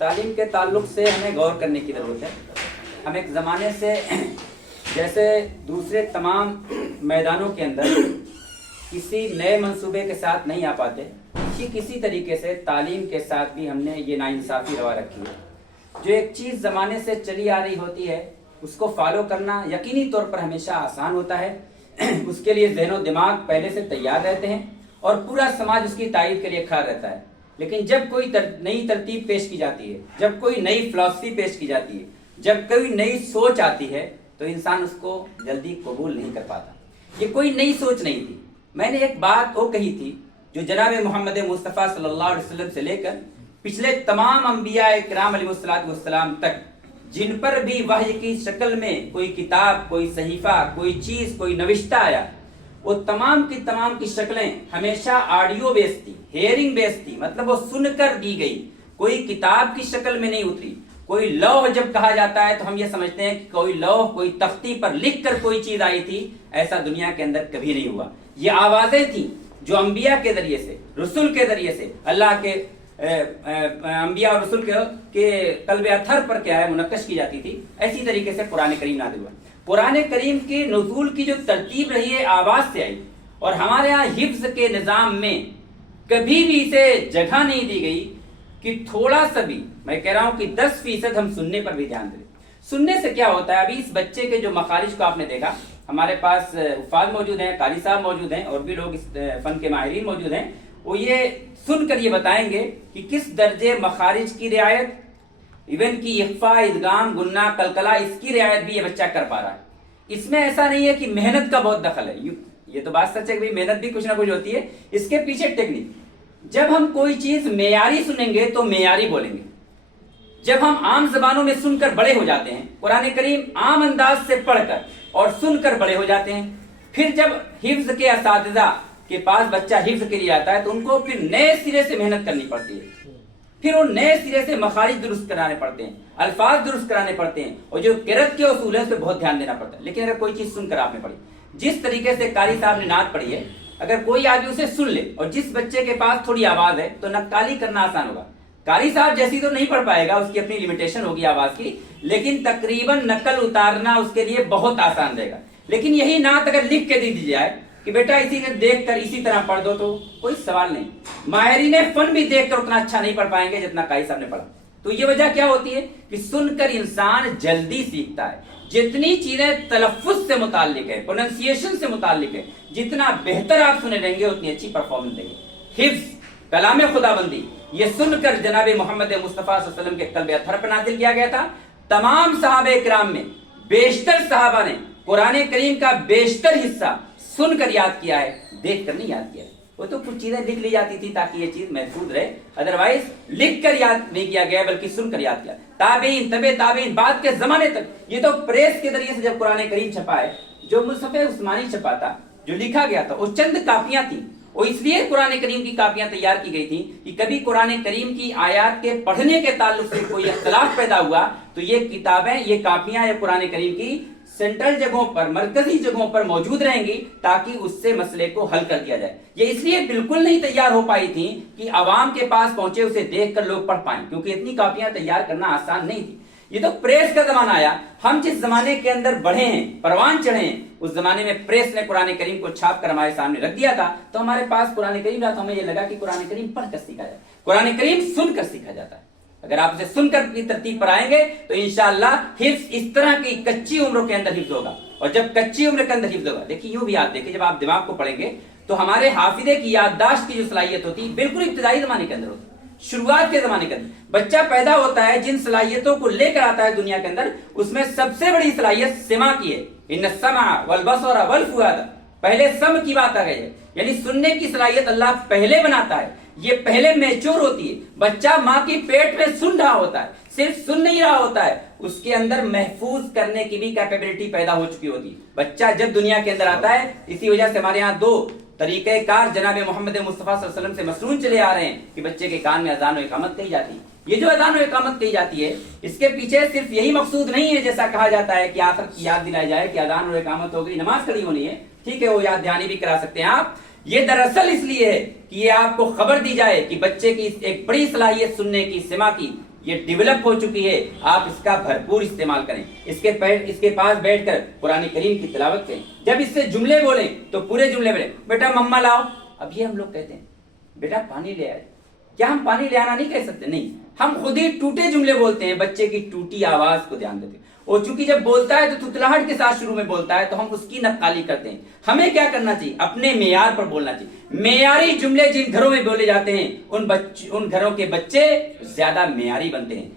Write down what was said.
تعلیم کے تعلق سے ہمیں غور کرنے کی ضرورت ہے. ہم ایک زمانے سے جیسے دوسرے تمام میدانوں کے اندر کسی نئے منصوبے کے ساتھ نہیں آ پاتے، کسی طریقے سے تعلیم کے ساتھ بھی ہم نے یہ ناانصافی روا رکھی ہے. جو ایک چیز زمانے سے چلی آ رہی ہوتی ہے اس کو فالو کرنا یقینی طور پر ہمیشہ آسان ہوتا ہے. اس کے لیے ذہن و دماغ پہلے سے تیار رہتے ہیں اور پورا سماج اس کی تائید کے لیے کھڑا رہتا ہے. لیکن جب کوئی نئی ترتیب پیش کی جاتی ہے، جب کوئی نئی فلسفی پیش کی جاتی ہے، جب کوئی نئی سوچ آتی ہے تو انسان اس کو جلدی قبول نہیں کر پاتا. یہ کوئی نئی سوچ نہیں تھی. میں نے ایک بات وہ کہی تھی جو جناب محمد مصطفیٰ صلی اللہ علیہ وسلم سے لے کر پچھلے تمام انبیاء کرام علیہ السلام تک جن پر بھی وحی کی شکل میں کوئی کتاب، کوئی صحیفہ، کوئی چیز، کوئی نوشتہ آیا، وہ تمام کی شکلیں ہمیشہ آڈیو بیس تھی، ہیئرنگ بیس تھی. مطلب وہ سن کر دی گئی، کوئی کتاب کی شکل میں نہیں اتری. کوئی لوح جب کہا جاتا ہے تو ہم یہ سمجھتے ہیں کہ کوئی لوح کوئی تختی پر لکھ کر کوئی چیز آئی تھی. ایسا دنیا کے اندر کبھی نہیں ہوا. یہ آوازیں تھیں جو انبیاء کے ذریعے سے، رسول کے ذریعے سے، اللہ کے انبیاء اور رسول کے قلب اطہر پر کیا ہے منعکس کی جاتی تھی. اسی طریقے سے قرآن کریم نازل ہوا. قرآن کریم کے نزول کی جو ترتیب رہی ہے آواز سے آئی، اور ہمارے ہاں حفظ کے نظام میں کبھی بھی اسے جگہ نہیں دی گئی کہ تھوڑا سا بھی، میں کہہ رہا ہوں کہ 10% ہم سننے پر بھی دھیان دیں. سننے سے کیا ہوتا ہے؟ ابھی اس بچے کے جو مخارج کو آپ نے دیکھا، ہمارے پاس حفاظ موجود ہیں، قاری صاحب موجود ہیں، اور بھی لوگ اس فن کے ماہرین موجود ہیں. وہ یہ سن کر یہ بتائیں گے کہ کس درجے مخارج کی رعایت، ایون کی اخفاء، ادغام، گنہ، قلقلہ، اس کی رعایت بھی یہ بچہ کر پا رہا ہے. اس میں ایسا نہیں ہے کہ محنت کا بہت دخل ہے. یہ تو بات سچ ہے کہ محنت بھی کچھ نہ کچھ ہوتی ہے. اس کے پیچھے ٹیکنیک. جب ہم کوئی چیز معیاری سنیں گے تو معیاری بولیں گے. جب ہم عام زبانوں میں سن کر بڑے ہو جاتے ہیں، قرآن کریم عام انداز سے پڑھ کر اور سن کر بڑے ہو جاتے ہیں. پھر جب حفظ کے اساتذہ کے پاس بچہ حفظ کے لیے آتا ہے تو ان کو پھر نئے سرے سے محنت کرنی پڑتی ہے. پھر وہ نئے سرے سے مخارج درست کرانے پڑتے ہیں، الفاظ درست کرانے پڑتے ہیں، اور جو قرأت کے اصول ہیں اس پہ بہت دھیان دینا پڑتا ہے. لیکن اگر کوئی چیز سن کر آپ نے پڑھی، جس طریقے سے قاری صاحب نے نعت پڑھی ہے، اگر کوئی آدمی اسے سن لے اور جس بچے کے پاس تھوڑی آواز ہے تو نقالی کرنا آسان ہوگا. قاری صاحب جیسی تو نہیں پڑھ پائے گا، اس کی اپنی لمیٹیشن ہوگی آواز کی، لیکن تقریباً نقل اتارنا اس کے لیے بہت آسان رہے گا. لیکن یہی نعت اگر لکھ کے دے دی جائے کہ بیٹا اسی نے دیکھ کر اسی طرح پڑھ دو تو کوئی سوال نہیں. ماہرین فن بھی دیکھ کر اتنا اچھا نہیں پڑھ پائیں گے جتنا قاری صاحب نے پڑھا. تو یہ وجہ کیا ہوتی ہے کہ سن کر انسان جلدی سیکھتا ہے. جتنی چیزیں تلفظ سے متعلق ہے، پروننسیشن سے متعلق ہے، جتنا بہتر آپ سنے رہیں گے اتنی اچھی پرفارمنس دیں گے. حفظ کلام خدا بندی یہ سن کر جناب محمد مصطفیٰ صلی اللہ علیہ وسلم کے قلب اطہر پر نازل کیا گیا تھا. تمام صحابہ کرام میں بیشتر صحابہ نے قرآن کریم کا بیشتر حصہ سن کر یاد کیا ہے، دیکھ کر نہیں یاد کیا. وہ تو کچھ چیزیں لکھ لی جاتی تھی تاکہ یہ چیز محفوظ رہے، ادروائز لکھ کر یاد نہیں کیا گیا بلکہ سن کر یاد کیا. تابعین، تبع تابعین، بعد کے زمانے تک. یہ تو پریس کے ذریعے سے جب قرآن کریم چھپا ہے، جو مصحف عثمانی چھپا تھا، جو لکھا گیا تھا، وہ چند کاپیاں تھیں. اور اس لیے قرآن کریم کی کاپیاں تیار کی گئی تھیں کہ کبھی قرآن کریم کی آیات کے پڑھنے کے تعلق سے کوئی اختلاف پیدا ہوا تو یہ کتابیں، یہ کاپیاں یا قرآن کریم کی سینٹرل جگہوں پر، مرکزی جگہوں پر موجود رہیں گی تاکہ اس سے مسئلے کو حل کر دیا جائے. یہ اس لیے بالکل نہیں تیار ہو پائی تھی کہ عوام کے پاس پہنچے، اسے دیکھ کر لوگ پڑھ پائیں، کیونکہ اتنی کاپیاں تیار کرنا آسان نہیں تھی. یہ تو پریس کا زمانہ آیا. ہم جس زمانے کے اندر بڑھے ہیں، پروان چڑھے ہیں، اس زمانے میں پریس نے قرآن کریم کو چھاپ کر ہمارے سامنے رکھ دیا تھا تو ہمارے پاس قرآن کریم رہا تو ہمیں یہ لگا کہ قرآن کریم پڑھ کر سیکھا جائے. قرآن کریم سن کر سیکھا جاتا ہے. اگر آپ اسے سن کر کی ترتیب پر آئیں گے تو انشاءاللہ حفظ اس طرح کی کچی عمروں کے اندر حفظ ہوگا. اور جب کچی عمر کے اندر حفظ ہوگا، دیکھیے یوں بھی آپ دیکھیں، جب آپ دماغ کو پڑھیں گے تو ہمارے حافظے کی یادداشت کی جو صلاحیت ہوتی ہے بالکل ابتدائی زمانے کے اندر ہوتی ہے، شروعات کے زمانے کے اندر. بچہ پیدا ہوتا ہے، جن صلاحیتوں کو لے کر آتا ہے دنیا کے اندر، اس میں سب سے بڑی صلاحیت سمع کی ہے. ان السمع والبصر والفؤاد. پہلے سم کی بات آ گئی ہے، یعنی سننے کی صلاحیت اللہ پہلے بناتا ہے. یہ پہلے میچور ہوتی ہے. بچہ ماں کی پیٹ میں سن رہا ہوتا ہے، صرف سن نہیں رہا ہوتا ہے، اس کے اندر محفوظ کرنے کی بھی کیپیبلٹی پیدا ہو چکی ہوتی ہے. بچہ جب دنیا کے اندر آتا ہے، اسی وجہ سے ہمارے یہاں دو طریقہ کار جناب محمد مصطفیٰ صلی اللہ علیہ وسلم سے مسنون چلے آ رہے ہیں کہ بچے کے کان میں اذان و اقامت کہی جاتی ہے. یہ جو اذان و اقامت کہی جاتی ہے، اس کے پیچھے صرف یہی مقصود نہیں ہے جیسا کہا جاتا ہے کہ آخر کی یاد دلائی جائے کہ اذان و اقامت ہو گئی، نماز کھڑی ہونی ہے. ٹھیک ہے، وہ یاد دہانی بھی کرا سکتے ہیں آپ. یہ دراصل اس لیے ہے کہ یہ آپ کو خبر دی جائے کہ بچے کی ایک بڑی صلاحیت سننے کی، سماع کی، یہ ڈیولپ ہو چکی ہے، آپ اس کا بھرپور استعمال کریں، اس کے پاس بیٹھ کر قرآن کریم کی تلاوت کریں، جب اس سے جملے بولیں تو پورے جملے بولیں، بیٹا مما لاؤ۔ اب یہ ہم لوگ کہتے ہیں بیٹا پانی لے آئے، کیا ہم پانی لے آنا نہیں کہہ سکتے؟ نہیں، ہم خود ہی ٹوٹے جملے بولتے ہیں، بچے کی ٹوٹی آواز کو دھیان دیتے ہیں، اور چونکہ جب بولتا ہے تو تھتلاہٹ کے ساتھ شروع میں بولتا ہے تو ہم اس کی نقالی کرتے ہیں۔ ہمیں کیا کرنا چاہیے؟ اپنے معیار پر بولنا چاہیے۔ معیاری جملے جن گھروں میں بولے جاتے ہیں ان گھروں کے بچے زیادہ معیاری بنتے ہیں۔